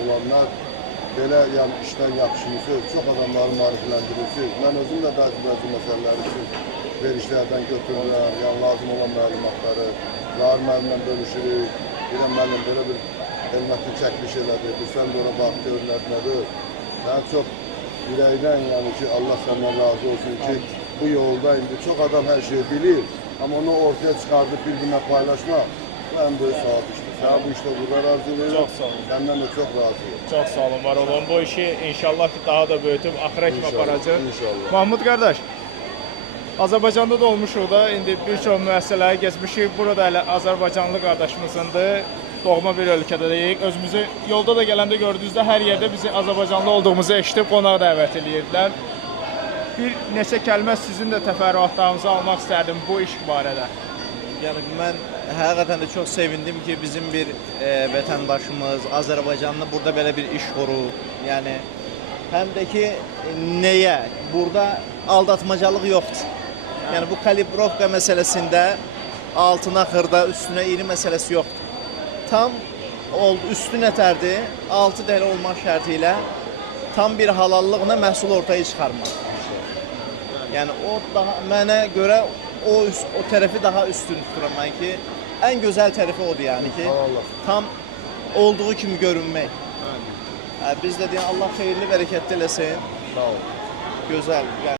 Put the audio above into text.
Olanlar belə yəni işdən yapışırsınız, çox adamları maarifləndirirsiniz. Mən özüm də bəzi məsələlər üçün verişlərdən götürürəm, yəni lazım olan məlumatları, Zahir müəllimlə bölüşürük. Deyirəm, müəllim belə bir elmətli çəkiliş elədi, sən də ora bax, gör nədir. Mən çox ürəkdən, yəni ki, Allah səndən razı olsun ki, bu yolda indi çox adam hər şeyi bilir, amma onu ortaya çıxardıb bir-birinə paylaşmaq ən böyük savab işdir. Sənə bu işdə burada razı verir. Çox sağ olun. Səndən də çox razıyım. Çox sağ olun, var olun. Bu işi inşallah ki, daha da böyütüb axıra kimi aparacaq. İnşallah. Mahmud qardaş, Azərbaycanda da olmuşuq da, indi bir çox müəssisələri geçmişik. Burada elə Azərbaycanlı qardaşımızındır. Doğma bir ölkədəyik. Özümüzü yolda da gələndə gördüyünüzdə hər yerdə bizi Azərbaycanlı olduğumuzu eşidib qonaq dəvət edirdilər. Bir neçə kəlmə sizin də təfərrüatlarınızı almaq istərdim bu iş barədə. Yəni mən həqiqətən də çox sevindim ki, bizim bir vətəndaşımız, Azərbaycanlı burada belə bir iş qurub. Yəni həm də ki, nəyə? Burada aldatmacalıq yoxdur. Yəni bu kalibrovka məsələsində altına xırda, üstünə iri məsələsi yoxdur. Tam üstü nətərdir, altı dəli olmaq şərti ilə tam bir halallıqla məhsul ortaya çıxarmaq. Yəni o daha mənə görə o tərəfi daha üstün tuturam mən ki, ən gözəl tərəfi odur yəni ki, tam olduğu kimi görünmək. Biz də deyək Allah xeyirli, bərəkətli eləsin. Sağ ol. Gözəl.